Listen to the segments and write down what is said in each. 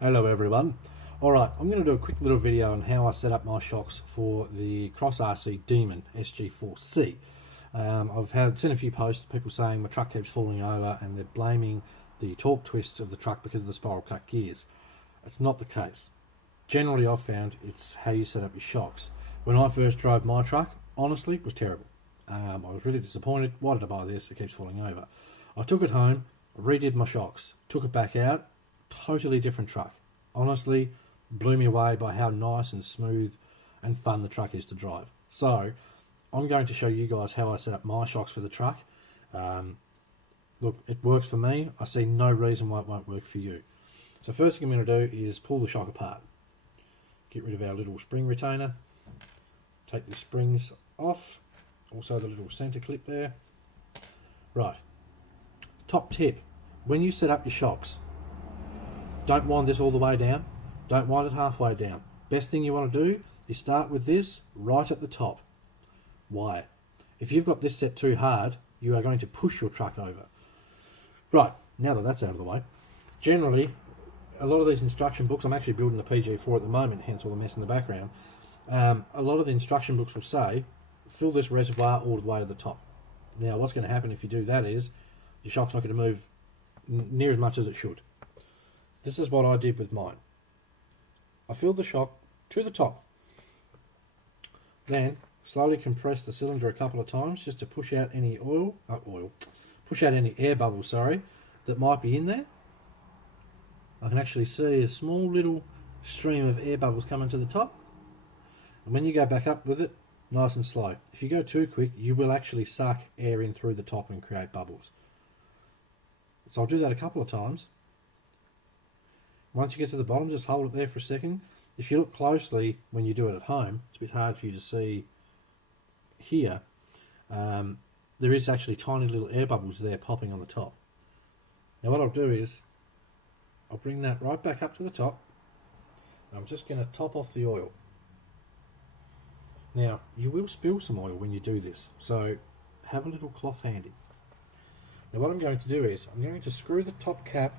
Hello everyone. Alright, I'm going to do a quick little video on how I set up my shocks for the Cross RC Demon SG4C. I've seen a few posts, people saying my truck keeps falling over and they're blaming the torque twists of the truck because of the spiral cut gears. It's not the case. Generally I've found it's how you set up your shocks. When I first drove my truck, honestly, it was terrible. I was really disappointed. Why did I buy this? It keeps falling over. I took it home, redid my shocks, took it back out, totally different truck. Honestly, blew me away by how nice and smooth and fun the truck is to drive. So I'm going to show you guys how I set up my shocks for the truck. Look, it works for me. I see no reason why it won't work for you. So first thing I'm going to do is pull the shock apart. Get rid of our little spring retainer. Take the springs off. Also the little center clip there. Right. Top tip. When you set up your shocks, don't wind this all the way down. Don't wind it halfway down. Best thing you want to do is start with this right at the top. Why? If you've got this set too hard, you are going to push your truck over. Right, now that that's out of the way, generally, a lot of these instruction books, I'm actually building the PG4 at the moment, hence all the mess in the background. A lot of the instruction books will say, fill this reservoir all the way to the top. Now, what's going to happen if you do that is, your shock's not going to move near as much as it should. This is what I did with mine. I filled the shock to the top. Then slowly compress the cylinder a couple of times just to push out any push out any air bubbles, that might be in there. I can actually see a small little stream of air bubbles coming to the top. And when you go back up with it, nice and slow. If you go too quick, you will actually suck air in through the top and create bubbles. So I'll do that a couple of times. Once you get to the bottom, just hold it there for a second. If you look closely when you do it at home, it's a bit hard for you to see here. There is actually tiny little air bubbles there popping on the top. Now what I'll do is, I'll bring that right back up to the top. I'm just going to top off the oil. Now, you will spill some oil when you do this, so have a little cloth handy. Now what I'm going to do is, I'm going to screw the top cap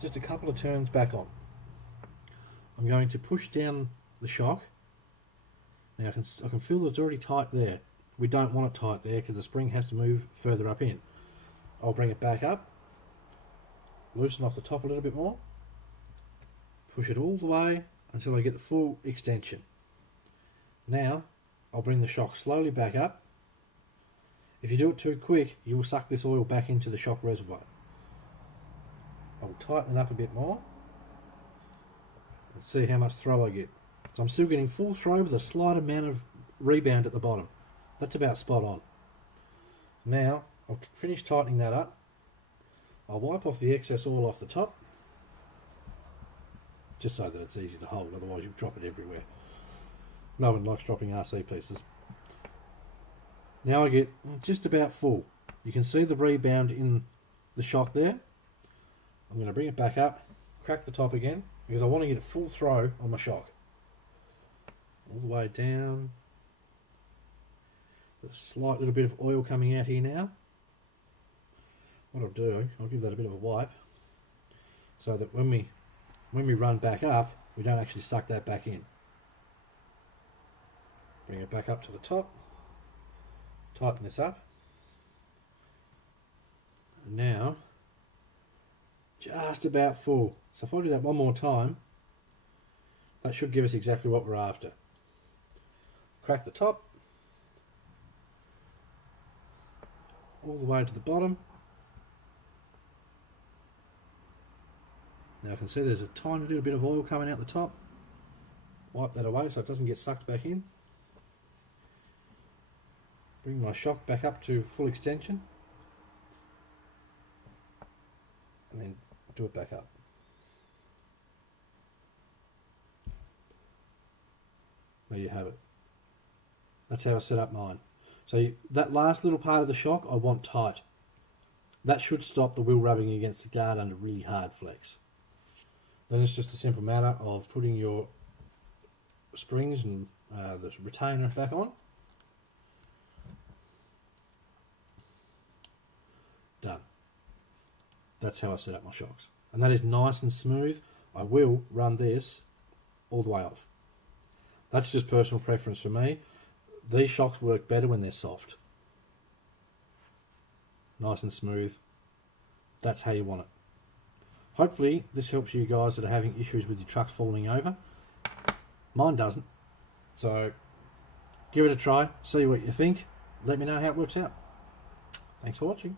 just a couple of turns back on. I'm going to push down the shock. Now I can feel that it's already tight there. We don't want it tight there because the spring has to move further up in. I'll bring it back up, loosen off the top a little bit more, push it all the way until I get the full extension. Now I'll bring the shock slowly back up. If you do it too quick, you will suck this oil back into the shock reservoir. I'll tighten it up a bit more and see how much throw I get. So I'm still getting full throw with a slight amount of rebound at the bottom. That's about spot on. Now I'll finish tightening that up. I'll wipe off the excess oil off the top, just so that it's easy to hold, otherwise you'll drop it everywhere. No one likes dropping RC pieces. Now I get just about full. You can see the rebound in the shock there. I'm going to bring it back up, crack the top again, because I want to get a full throw on my shock. All the way down. A slight little bit of oil coming out here now. What I'll do, I'll give that a bit of a wipe, so that when we run back up, we don't actually suck that back in. Bring it back up to the top. Tighten this up. And now, just about full. So if I do that one more time, that should give us exactly what we're after. Crack the top, all the way to the bottom. Now I can see there's a tiny little bit of oil coming out the top. Wipe that away so it doesn't get sucked back in. Bring my shock back up to full extension. And then do it back up. There you have it. That's how I set up mine. So that last little part of the shock I want tight. That should stop the wheel rubbing against the guard under really hard flex. Then it's just a simple matter of putting your springs and the retainer back on. Done. That's how I set up my shocks. And that is nice and smooth. I will run this all the way off. That's just personal preference for me. These shocks work better when they're soft. Nice and smooth. That's how you want it. Hopefully this helps you guys that are having issues with your trucks falling over. Mine doesn't. So give it a try, see what you think. Let me know how it works out. Thanks for watching.